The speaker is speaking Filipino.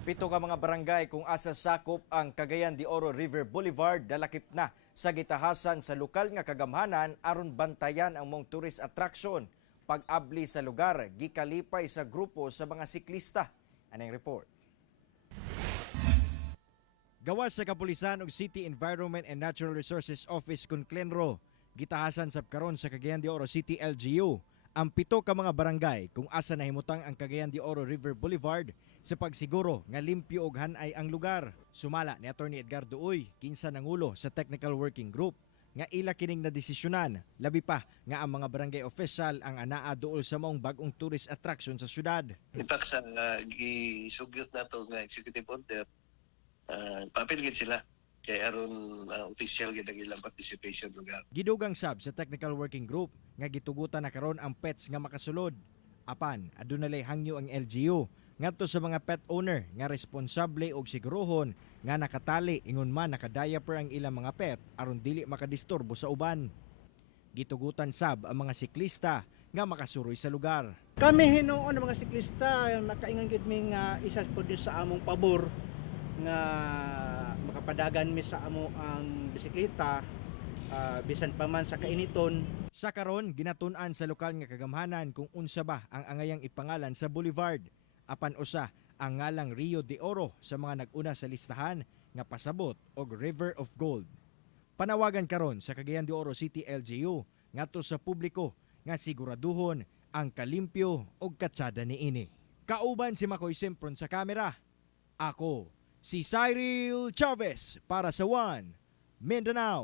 Pito ka mga barangay kung asa sakop ang Cagayan de Oro River Boulevard dalakip na sa gitahasan sa lokal nga kagamhanan aron bantayan ang mong tourist attraction. Pag-abli sa lugar, gikalipay sa grupo sa mga siklista. Anong report? Gawas sa Kapulisan ug City Environment and Natural Resources Office Conclenro, gitahasan sab karon sa Cagayan de Oro City LGU ang pito ka mga barangay kung asa nahimutang ang Cagayan de Oro River Boulevard sa pagsiguro nga limpyo ug hanay ang lugar. Sumala ni Attorney Edgardo Uy, kinsa nangulo sa Technical Working Group, nga ila kining nadesisyonan, labi pa nga ang mga barangay official ang anaa duol sa maong bagong tourist attraction sa syudad. In fact, sa gisugyot na to nga executive order, papilgid sila kay aron official gid ang ilang participation lugar. Gidugang sab sa Technical Working Group nga gitugutan na karon ang pets nga makasulod. Apan adunay hangyo ang LGU ngadto sa mga pet owner nga responsable og sigurohon nga nakatali ingon man nakadiaper ang ilang mga pet aron dili makadisturbo sa uban. Gitugutan sab ang mga siklista nga makasuroy sa lugar. Kami hinuon ang mga siklista nakaingon gid mi nga isa pod sa among pabor nga makapadagan mi sa amo ang bisikleta bisan pa man sa kainiton. Sa karon ginatun-an sa lokal nga kagamhanan kung unsa ba ang angayang ipangalan sa boulevard. Apan usa ang ngalang Rio de Oro sa mga nag-una sa listahan nga pasabot og River of Gold. Panawagan karon sa Cagayan de Oro City LGU ngadto sa publiko nga siguraduhon ang kalimpyo og katsada niini. Kauban si Makoy Simpron sa kamera. Ako si Cyril Chavez para sa One Mindanao